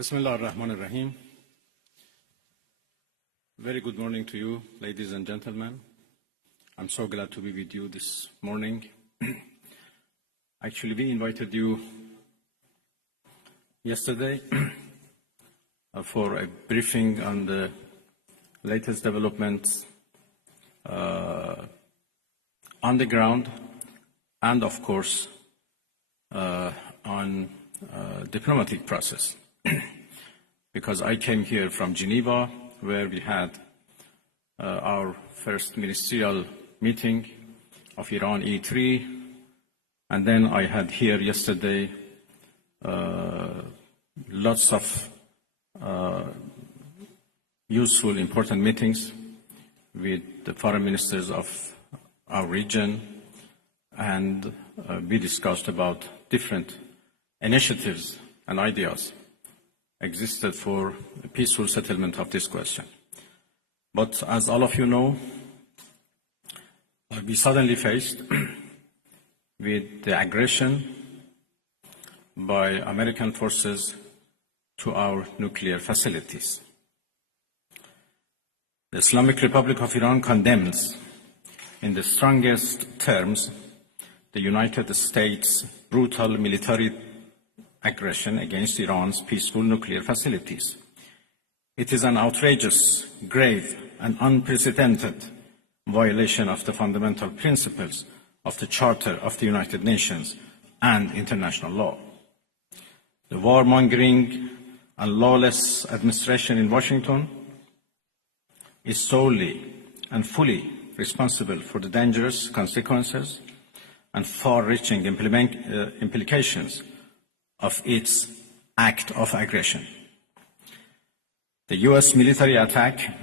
Bismillah ar-Rahman ar-Rahim. Very good morning to you, ladies and gentlemen. I'm so glad to be with you this morning. Actually, we invited you yesterday for a briefing on the latest developments on the ground and, of course, on diplomatic process. Because I came here from Geneva, where we had our first ministerial meeting of Iran E3, and then I had here yesterday lots of useful, important meetings with the foreign ministers of our region, and we discussed about different initiatives and ideas existed for a peaceful settlement of this question. But as all of you know, we suddenly faced with the aggression by American forces to our nuclear facilities. The Islamic Republic of Iran condemns in the strongest terms the United States' brutal military aggression against Iran's peaceful nuclear facilities. It is an outrageous, grave, and unprecedented violation of the fundamental principles of the Charter of the United Nations and international law. The warmongering and lawless administration in Washington is solely and fully responsible for the dangerous consequences and far-reaching implications of its act of aggression. The U.S. military attack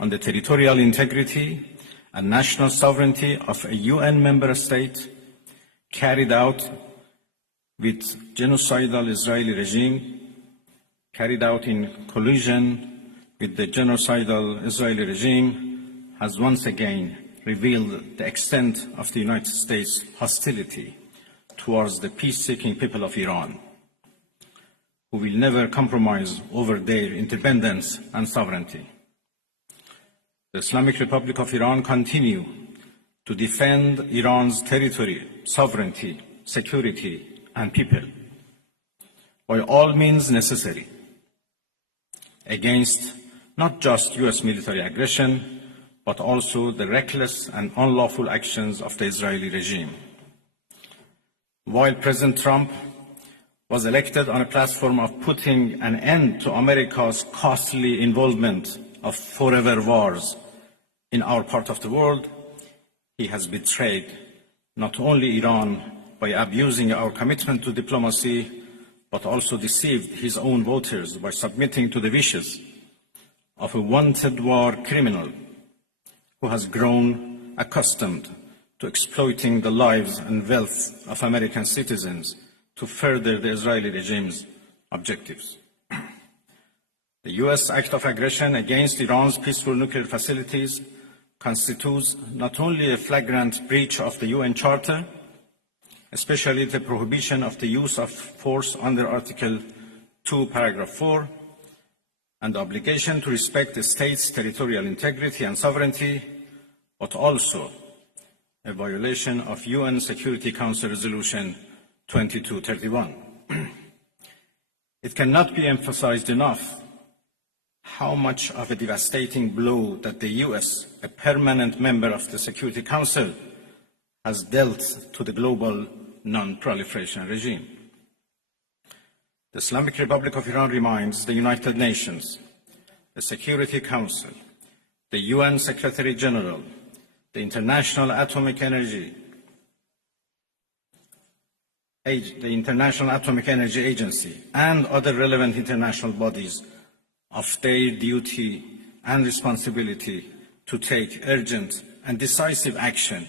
on the territorial integrity and national sovereignty of a UN member state carried out with genocidal Israeli regime, carried out in collusion with the genocidal Israeli regime, has once again revealed the extent of the United States' hostility towards the peace-seeking people of Iran, who will never compromise over their independence and sovereignty. The Islamic Republic of Iran continues to defend Iran's territory, sovereignty, security, and people by all means necessary against not just U.S. military aggression, but also the reckless and unlawful actions of the Israeli regime. While President Trump was elected on a platform of putting an end to America's costly involvement of forever wars in our part of the world, he has betrayed not only Iran by abusing our commitment to diplomacy, but also deceived his own voters by submitting to the wishes of a wanted war criminal who has grown accustomed to exploiting the lives and wealth of American citizens to further the Israeli regime's objectives. The U.S. act of aggression against Iran's peaceful nuclear facilities constitutes not only a flagrant breach of the UN Charter, especially the prohibition of the use of force under Article 2, Paragraph 4, and the obligation to respect the state's territorial integrity and sovereignty, but also a violation of UN Security Council Resolution 2231. It cannot be emphasized enough how much of a devastating blow that the U.S., a permanent member of the Security Council, has dealt to the global non-proliferation regime. The Islamic Republic of Iran reminds the United Nations, the Security Council, the UN Secretary General, the International Atomic Energy Agency, and other relevant international bodies of their duty and responsibility to take urgent and decisive action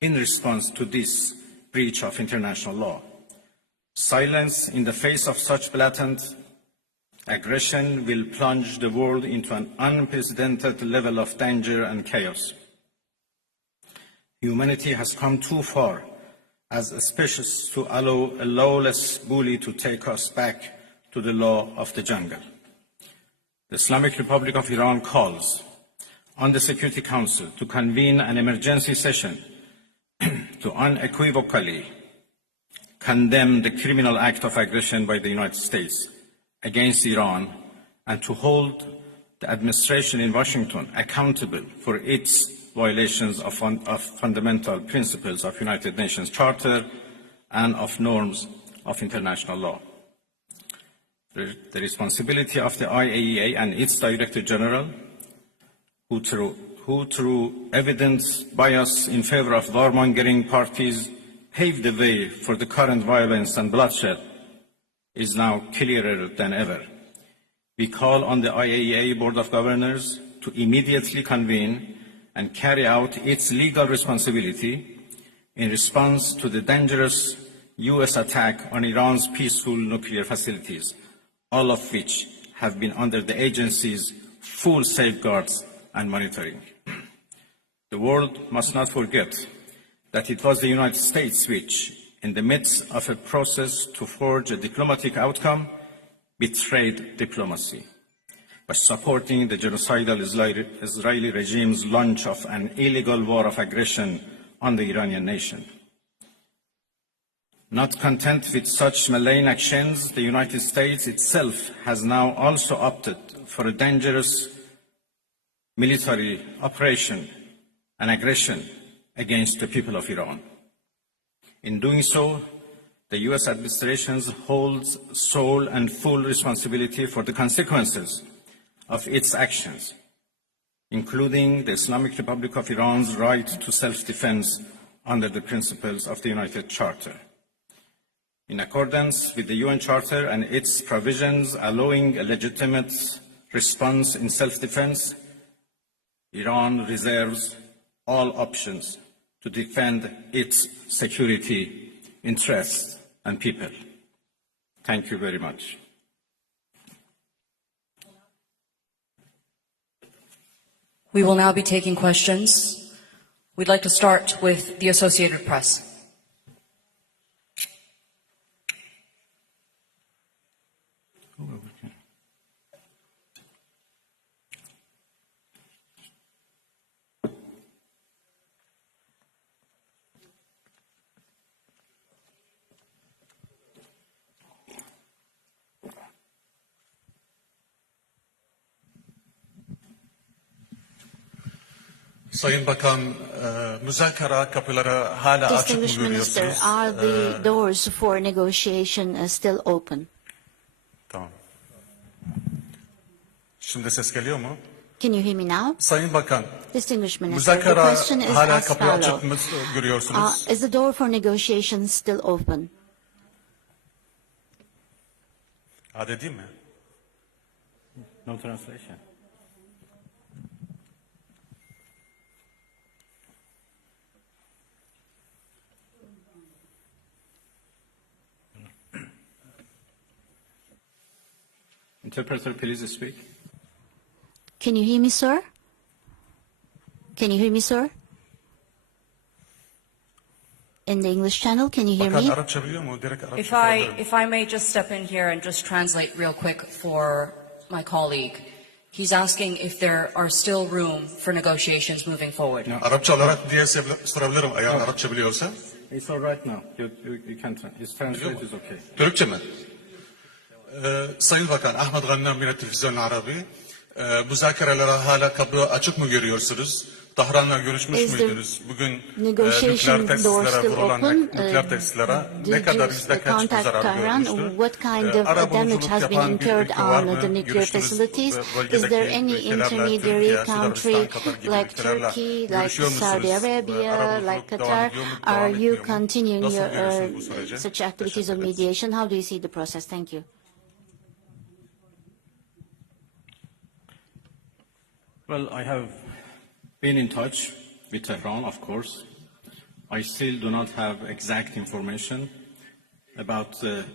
in response to this breach of international law. Silence in the face of such blatant aggression will plunge the world into an unprecedented level of danger and chaos. Humanity has come too far as a species to allow a lawless bully to take us back to the law of the jungle. The Islamic Republic of Iran calls on the Security Council to convene an emergency session to unequivocally condemn the criminal act of aggression by the United States against Iran and to hold the administration in Washington accountable for its violations of fundamental principles of United Nations Charter and of norms of international law. The responsibility of the IAEA and its Director General, who through evidence bias in favor of warmongering parties paved the way for the current violence and bloodshed, is now clearer than ever. We call on the IAEA Board of Governors to immediately convene and carry out its legal responsibility in response to the dangerous US attack on Iran's peaceful nuclear facilities, all of which have been under the agency's full safeguards and monitoring. The world must not forget that it was the United States which, in the midst of a process to forge a diplomatic outcome, betrayed diplomacy by supporting the genocidal Israeli regime's launch of an illegal war of aggression on the Iranian nation. Not content with such malign actions, the United States itself has now also opted for a dangerous military operation and aggression against the people of Iran. In doing so, the US administration holds sole and full responsibility for the consequences of its actions, including the Islamic Republic of Iran's right to self-defense under the principles of the United Charter. In accordance with the UN Charter and its provisions allowing a legitimate response in self-defense, Iran reserves all options to defend its security interests and people. Thank you very much. We will now be taking questions. We'd like to start with the Associated Press. Sayın Bakan, müzakere kapıları hala açık mı Distinguished Minister, görüyorsunuz? are the doors for negotiation still open? Tamam. Şimdi ses geliyor mu? Can you hear me now? Sayın Bakan, Distinguished Minister, the müzakere question is hala as kapıyı açık follows. mı görüyorsunuz? Is the door for negotiation still open? Hadi değil mi? No translation. Interpreter, please speak. Can you hear me, sir? Can you hear me, sir? In the English channel, can you hear Bakan me? Arapça biliyor mu? Direkt Arapça If I may just step in here and just translate real quick for my colleague. He's asking if there are still room for negotiations moving forward. No. Arapça olarak diye sorabilirim eğer Arapça biliyorsa. It's all right now. You can his translate is okay. Türkçe mi? Sayın Bakan, Ahmet Gannan yine Televizyon Arabi. Müzakerelere hala kapı açık mı görüyorsunuz? Tahran'la görüşmüş müydünüz? Bugün nükleer tesislere vurulan nükleer tesislere ne kadar yüzde kaç zarar görmüştü? What kind of damage has been incurred on the nuclear facilities? Is there any intermediary country like Turkey, like Saudi Arabia, like Qatar? Are you continuing your such activities of mediation? How do you see the process? Thank you. Well, I have been in touch with Tehran, of course. I still do not have exact information about the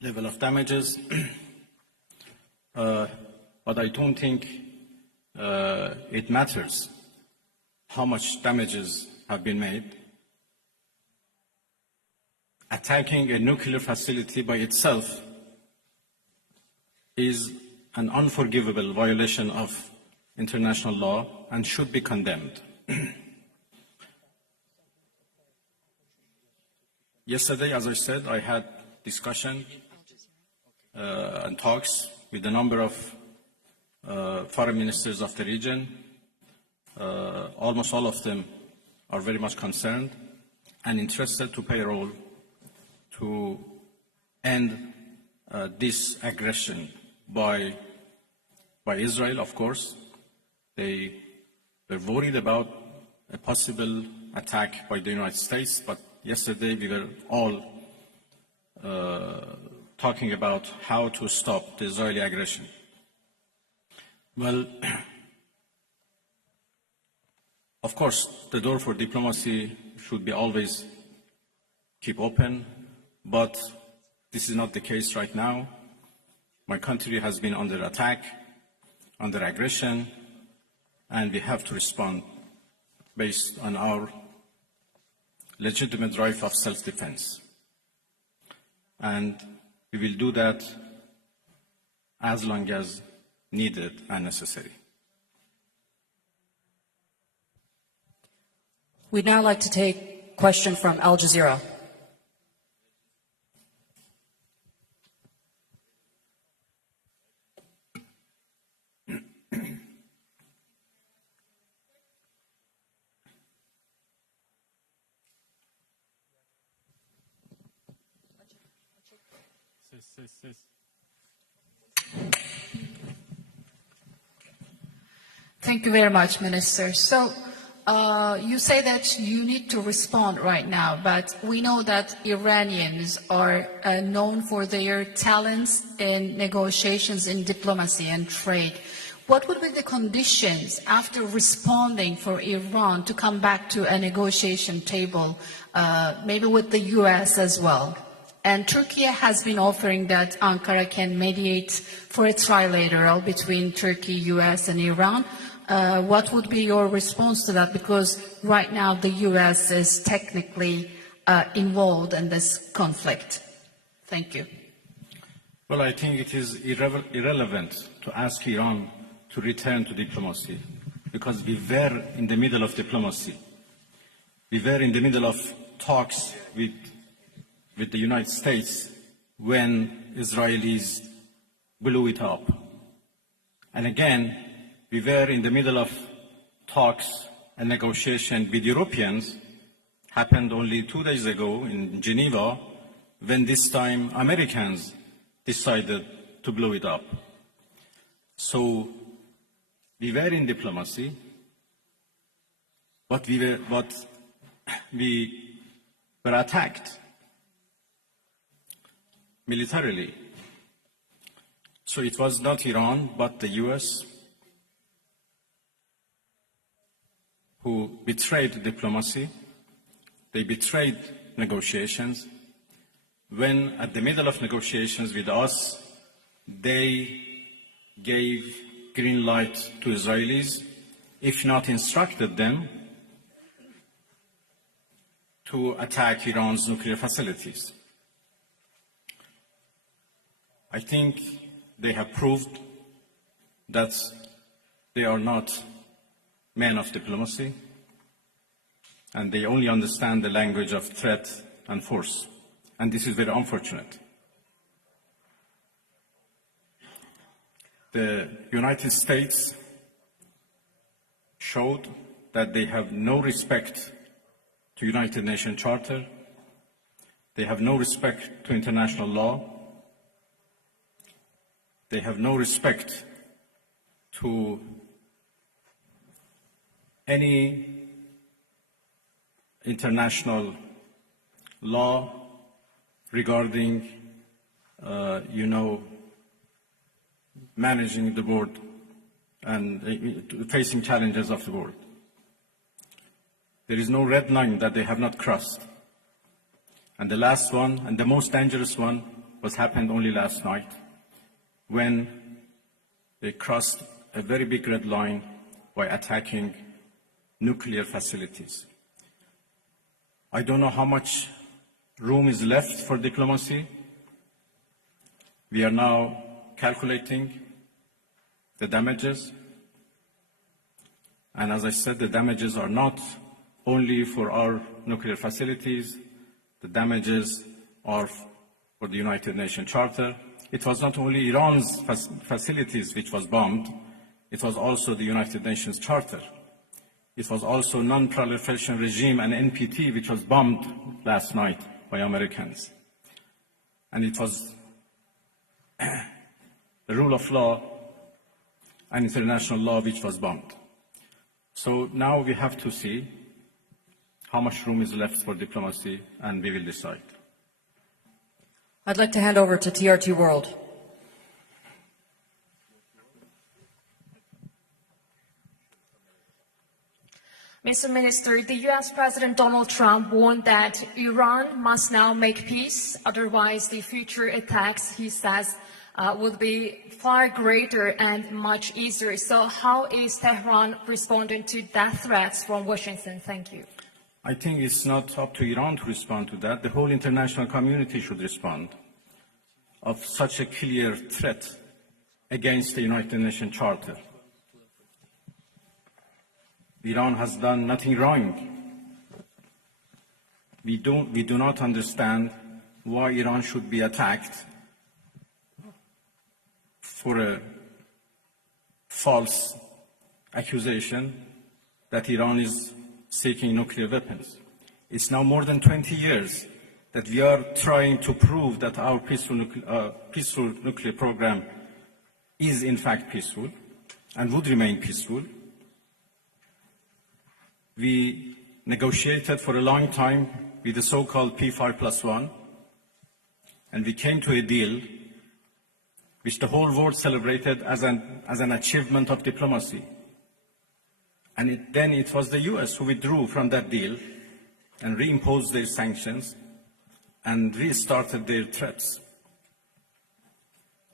level of damages, but I don't think it matters how much damages have been made. attacking a nuclear facility by itself is an unforgivable violation of international law and should be condemned. Yesterday, as I said, I had discussion and talks with a number of foreign ministers of the region. Almost all of them are very much concerned and interested to play a role to end this aggression by Israel, of course. They were worried about a possible attack by the United States, but yesterday we were all talking about how to stop the Israeli aggression. Well, of course, the door for diplomacy should be always keep open, but this is not the case right now. My country has been under attack, under aggression, and we have to respond based on our legitimate right of self-defense. And we will do that as long as needed and necessary. We'd now like to take a question from Al Jazeera. Thank you very much, Minister. So you say that you need to respond right now, but we know that Iranians are known for their talents in negotiations in diplomacy and trade. What would be the conditions after responding for Iran to come back to a negotiation table, maybe with the US as well? And Turkey has been offering that Ankara can mediate for a trilateral between Turkey, US, and Iran. What would be your response to that? Because right now the US is technically involved in this conflict. Thank you. Well, I think it is irrelevant to ask Iran to return to diplomacy, because we were in the middle of diplomacy. We were in the middle of talks with the United States when Israelis blew it up. And again, we were in the middle of talks and negotiation with Europeans, happened only 2 days ago in Geneva, when this time Americans decided to blow it up. So we were in diplomacy, but we were attacked militarily. So it was not Iran, but the US who betrayed diplomacy. They betrayed negotiations. When at the middle of negotiations with us, they gave green light to Israelis, if not instructed them, to attack Iran's nuclear facilities. I think they have proved that they are not men of diplomacy, and they only understand the language of threat and force. And this is very unfortunate. The United States showed that they have no respect to United Nations Charter. They have no respect to international law. They have no respect to any international law regarding, managing the world and facing challenges of the world. There is no red line that they have not crossed. And the last one, and the most dangerous one, was happened only last night, when they crossed a very big red line by attacking nuclear facilities. I don't know how much room is left for diplomacy. We are now calculating the damages. And as I said, the damages are not only for our nuclear facilities. The damages are for the United Nations Charter. It was not only Iran's facilities which was bombed, it was also the United Nations Charter. It was also non-proliferation regime and NPT, which was bombed last night by Americans. And it was the rule of law and international law which was bombed. So now we have to see how much room is left for diplomacy, and we will decide. I'd like to hand over to TRT World. Mr. Minister, the U.S. President Donald Trump warned that Iran must now make peace, otherwise the future attacks, he says, would be far greater and much easier. So how is Tehran responding to that threats from Washington? Thank you. I think it's not up to Iran to respond to that. The whole international community should respond of such a clear threat against the United Nations Charter. Iran has done nothing wrong. We do not understand why Iran should be attacked for a false accusation that Iran is seeking nuclear weapons. It's now more than 20 years that we are trying to prove that our peaceful nuclear program is in fact peaceful and would remain peaceful. We negotiated for a long time with the so-called P5+1, and we came to a deal which the whole world celebrated as an achievement of diplomacy. And then it was the US who withdrew from that deal and reimposed their sanctions and restarted their threats.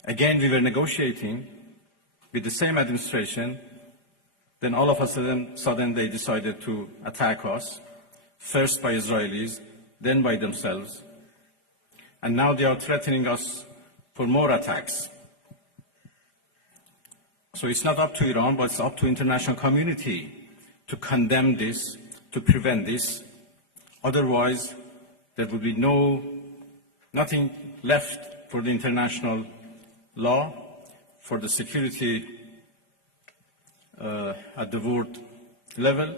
Again, we were negotiating with the same administration. Then all of a sudden they decided to attack us, first by Israelis, then by themselves. And now they are threatening us for more attacks. So it's not up to Iran, but it's up to the international community to condemn this, to prevent this. Otherwise, there will be nothing left for the international law, for the security at the world level.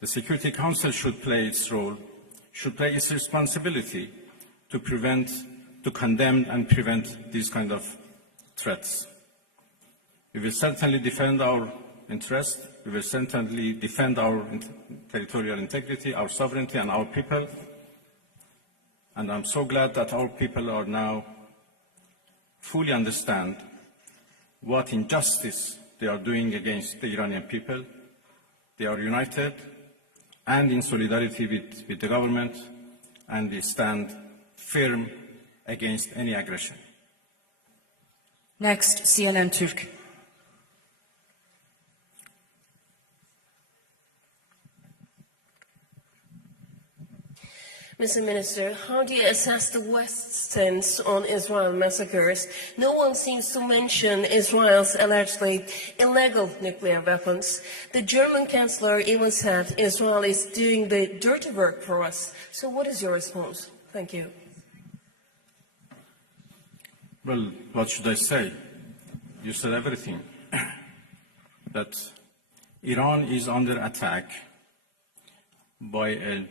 The Security Council should play its role, should play its responsibility to condemn and prevent these kind of threats. We will certainly defend our interests. We will certainly defend our territorial integrity, our sovereignty, and our people. And I'm so glad that our people are now fully understand what injustice they are doing against the Iranian people. They are united and in solidarity with the government, and they stand firm against any aggression. Next, CNN Türk. Mr. Minister, how do you assess the West's stance on Israel massacres? No one seems to mention Israel's allegedly illegal nuclear weapons. The German Chancellor even said Israel is doing the dirty work for us. So what is your response? Thank you. Well, what should I say? You said everything. That Iran is under attack by a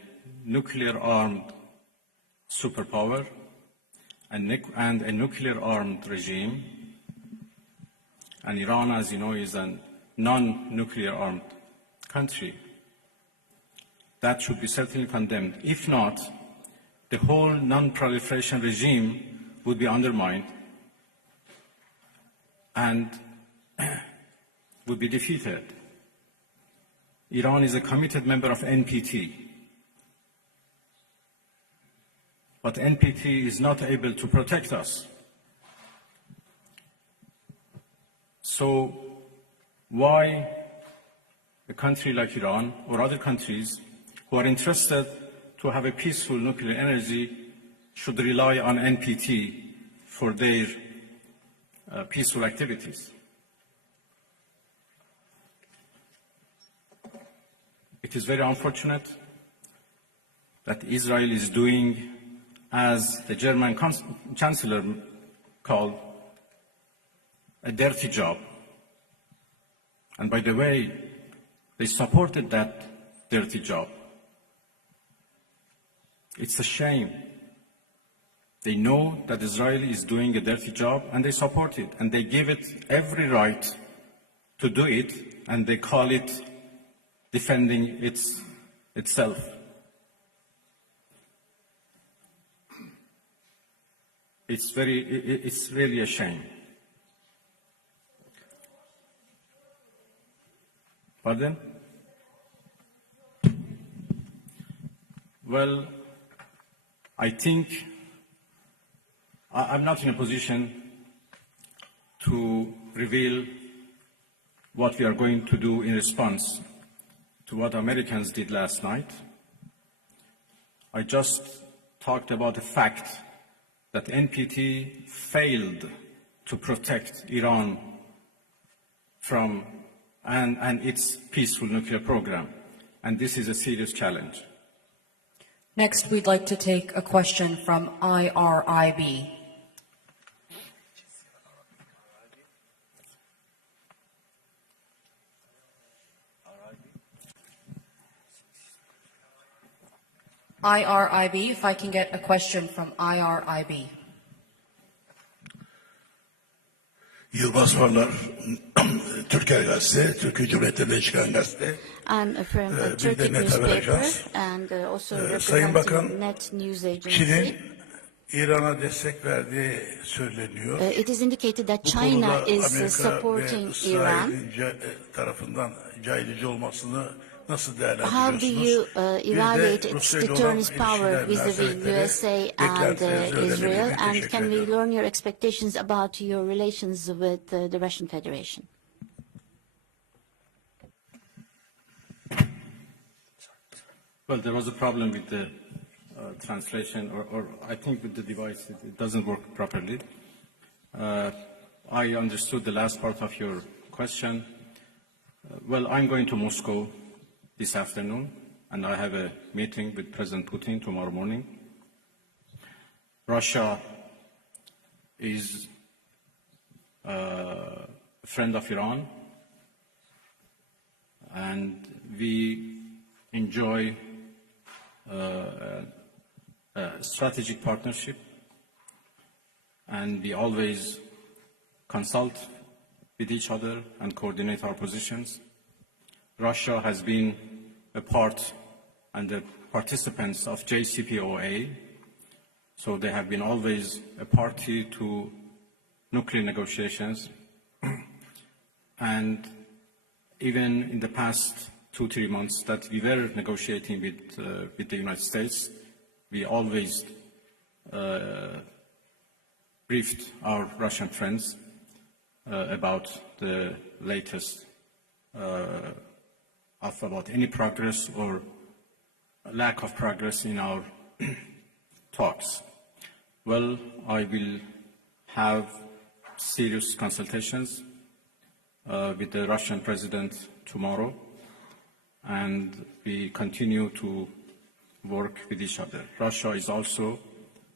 nuclear-armed superpower and a nuclear-armed regime. And Iran, as you know, is a non-nuclear-armed country. That should be certainly condemned. If not, the whole non-proliferation regime would be undermined and would be defeated. Iran is a committed member of NPT. But NPT is not able to protect us. So why a country like Iran or other countries who are interested to have a peaceful nuclear energy should rely on NPT for their peaceful activities. It is very unfortunate that Israel is doing, as the German Chancellor called, a dirty job. And by the way, they supported that dirty job. It's a shame. They know that Israel is doing a dirty job and they support it, and they give it every right to do it, and they call it defending itself. It's really a shame. Pardon? Well, I think I'm not in a position to reveal what we are going to do in response to what Americans did last night. I just talked about the fact that NPT failed to protect Iran from and its peaceful nuclear program, and this is a serious challenge. Next, we'd like to take a question from IRIB. IRIB, if I can get a question from IRIB. Yılmaz Varlar, Türker Gazete, Türkiye Cumhuriyeti'nde çıkan gazete. I'm from a Turkish newspaper and also Sayın Bakan, representing Net News Agency. Çin'in İran'a destek verdiği söyleniyor. It is indicated that Bu China konuda is Amerika supporting ve Iran. İsrail'in tarafından caydırıcı olmasını nasıl How do değerlendiriyorsunuz? you Bir evaluate de its Rusya ile olan deterrence power ilişkiler vis-a-vis münasebetleri, USA and beklentilerinizi Israel? öğrenebilmek. And Teşekkür can we ederim. learn your expectations about your relations with the Russian Federation? Well, there was a problem with the translation, or I think with the device, it doesn't work properly. I understood the last part of your question. Well, I'm going to Moscow this afternoon, and I have a meeting with President Putin tomorrow morning. Russia is a friend of Iran, and we enjoy a strategic partnership, and we always consult with each other and coordinate our positions. Russia has been a part and the participants of JCPOA, so they have been always a party to nuclear negotiations. And even in the past 2-3 months that we were negotiating with the United States, we always briefed our Russian friends about the latest about any progress or lack of progress in our talks. Well, I will have serious consultations with the Russian president tomorrow, and we continue to work with each other. Russia is also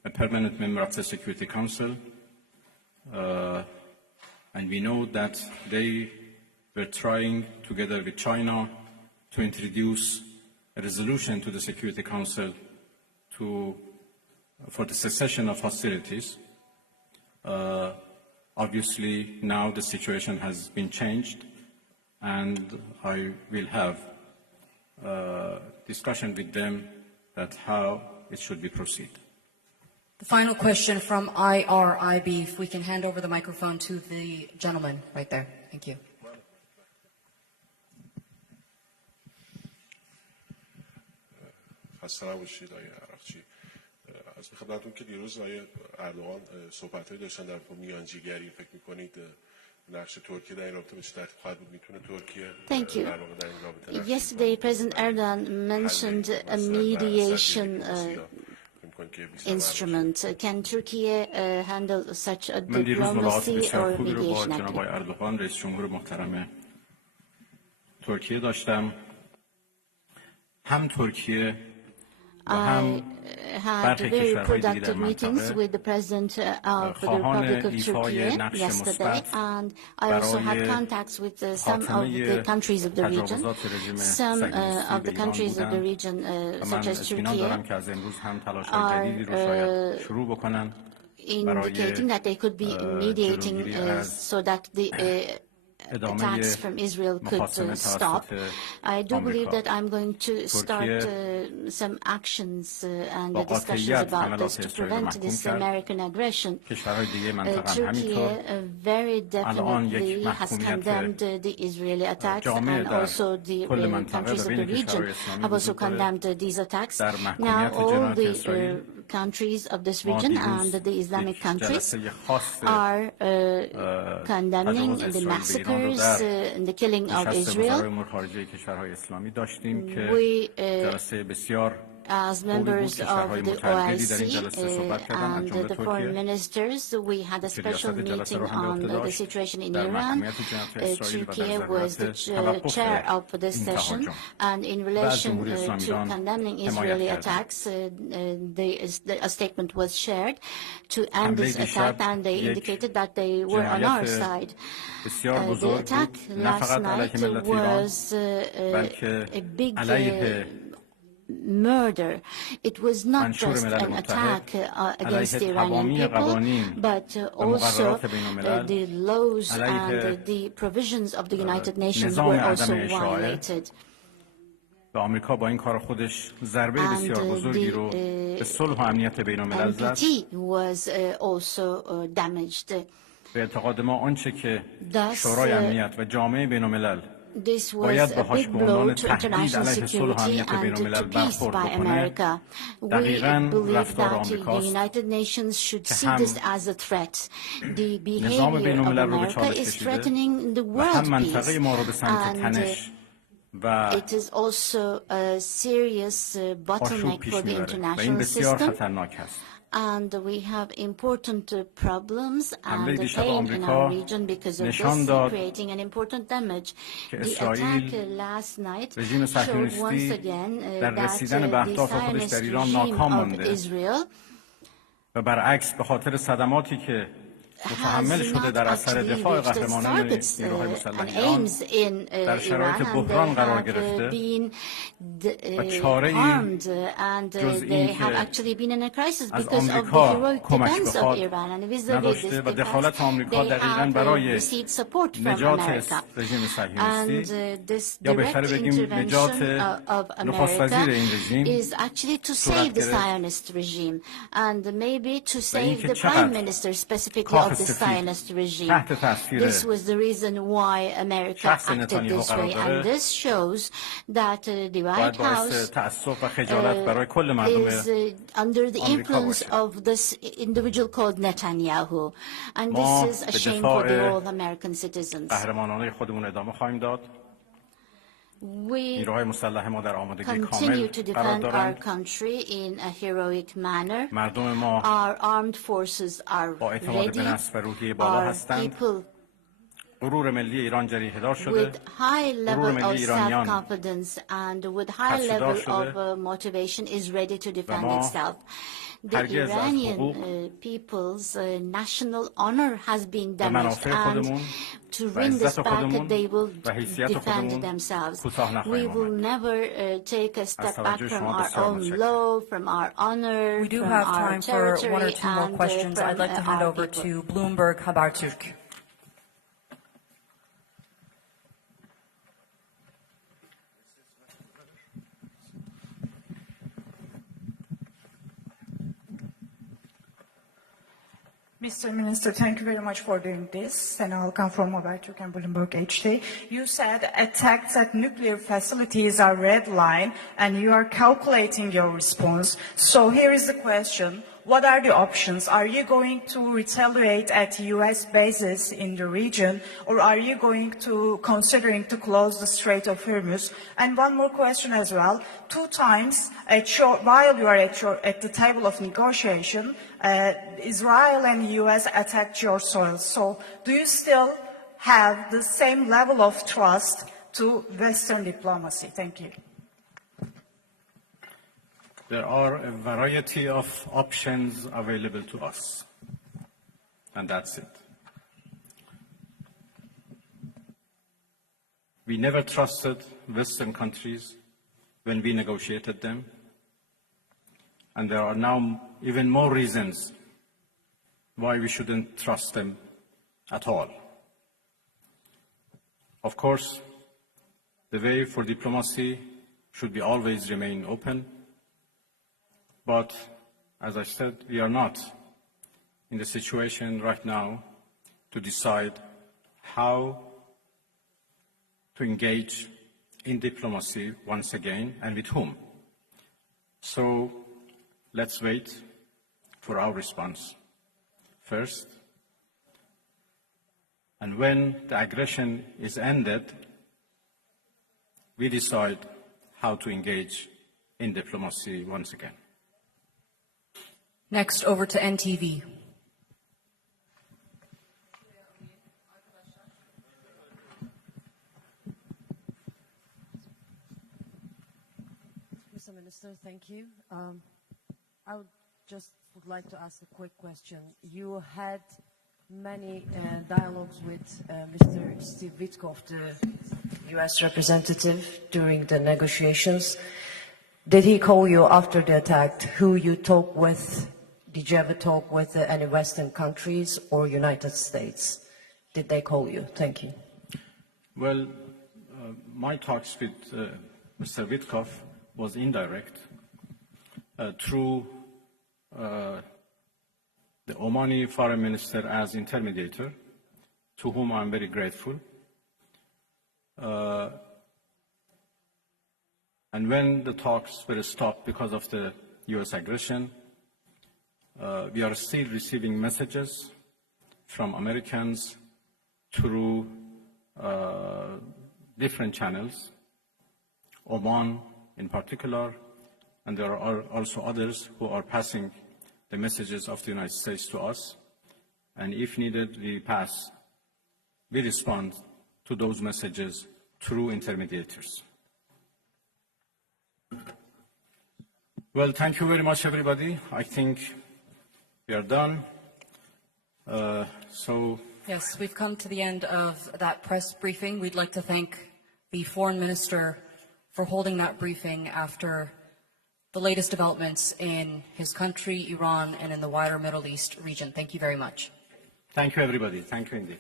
a permanent member of the Security Council, and we know that they were trying, together with China, to introduce a resolution to the Security Council for the cessation of hostilities. Obviously, now the situation has been changed, and I will have discussion with them that how it should be proceed. The final question from IRIB, if we can hand over the microphone to the gentleman right there. Thank you. خسته نباشید آقای عراقچی. از خدمتتون که دیروز آقای اردوغان صحبت‌هایی داشتن در میانجیگری، فکر می‌کنید نقش ترکیه در این رابطه به چه ترتیب خواهد بود؟ میتونه ترکیه Thank you. در واقع در این رابطه نقش Yesterday, President Erdogan mentioned a mediation instrument. Can Turkey handle such a من دیروز ملاقات diplomacy بسیار or خوبی رو با mediation جناب آقای activity? اردوغان رئیس جمهور محترم ترکیه داشتم. هم ترکیه و هم had very productive meetings with the President of the Republic of Turkey yesterday, and I also had contacts with some of the countries of the region. Some of the countries of the region, such as Turkey, are indicating that they could be mediating so that the attacks from Israel could stop. I do believe that I'm going to start some actions and discussions about this to prevent this American aggression. Turkey very definitely has condemned the Israeli attacks, and also the countries of the region have also condemned these attacks. Now all the countries of this region and the Islamic countries are condemning the massacres and the killing of Israel. We, as members of the OIC and the foreign ministers, we had a special meeting on the situation in Iran. Turkey was the chair of this session, and in relation to condemning Israeli attacks, a statement was shared to end this attack, and they indicated that they were on our side. The attack last night was a big murder. It was not just an attack against the Iranian people, but also the laws and the provisions of the United Nations were also violated. آمریکا با این کار خودش ضربه بسیار بزرگی رو به صلح و امنیت بین‌الملل زد. was also damaged. به اعتقاد ما آنچه که شورای امنیت و جامعه بین‌الملل This was a big blow to international security and to peace by America. We believe that the United Nations should see this as a threat. The behavior of America is threatening the world peace, and it is also a serious bottleneck for the international system. And we have important problems and pain in our region because of this, creating an important damage. The attack last night showed once again that the Zionist regime of Israel متحمل شده در اثر دفاع قهرمانان نیروهای مسلح ایران در شرایط بحران قرار گرفته و چاره‌ای جز این که از آمریکا کمک بخواد نداشته و دخالت آمریکا دقیقاً برای نجات رژیم صهیونیستی یا بهتره بگیم نجات نخست وزیر این رژیم صورت گرفت و اینکه چقدر the Zionist regime. This was the reason why America acted this way, and this shows that the White House is under the influence of this individual called Netanyahu, and this is a shame for the all American citizens. We continue to defend our country in a heroic manner. Our armed forces are ready. Our people with high level of self-confidence and with high level of motivation is ready to defend itself. The Iranian people's national honor has been damaged, and to win this back, they will defend themselves. We will never take a step back from our own law, from our honor, We do have time for one or two more questions. I'd like to hand over to Bloomberg Haberturk. Mr. Minister, thank you very much for doing this. And I'll come from Haberturk and Bloomberg HD. You said attacks at nuclear facilities are red line, and you are calculating your response. So here is the question. what are the options? Are you going to retaliate at US bases in the region, or are you going to considering to close the Strait of Hormuz? And one more question as well. 2 times while you are at the table of negotiation, Israel and US attacked your soil. So do you still have the same level of trust to Western diplomacy? Thank you. There are a variety of options available to us, and that's it. We never trusted Western countries when we negotiated them, and there are now even more reasons why we shouldn't trust them at all. Of course, the way for diplomacy should be always remain open. But, as I said, we are not in the situation right now to decide how to engage in diplomacy once again and with whom. So let's wait for our response first. And when the aggression is ended, we decide how to engage in diplomacy once again. Next, over to NTV. Mr. Minister, thank you. I would like to ask a quick question. You had many dialogues with Mr. Steve Witkoff, the U.S. representative, during the negotiations. Did he call you after the attack? Who you talked with? Did you ever talk with any Western countries or United States? Did they call you? Thank you. Well, my talks with Mr. Witkoff was indirect through the Omani foreign minister as intermediator, to whom I'm very grateful. And when the talks were stopped because of the US aggression, we are still receiving messages from Americans through different channels, Oman in particular, and there are also others who are passing the messages of the United States to us. And if needed, we respond to those messages through intermediators. Well, thank you very much, everybody. I think we are done. Yes, we've come to the end of that press briefing. We'd like to thank the Foreign Minister for holding that briefing after the latest developments in his country, Iran, and in the wider Middle East region. Thank you very much. Thank you, everybody. Thank you indeed.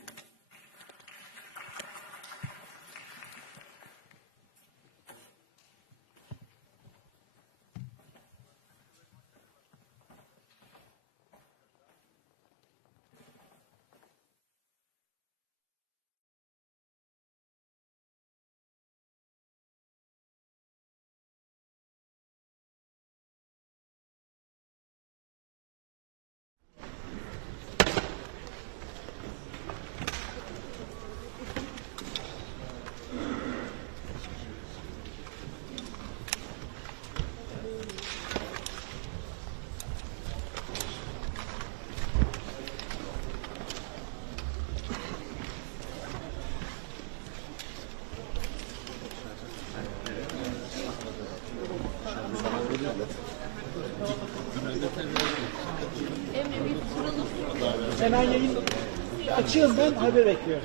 Hemen yayın açığım, ben haber bekliyorum.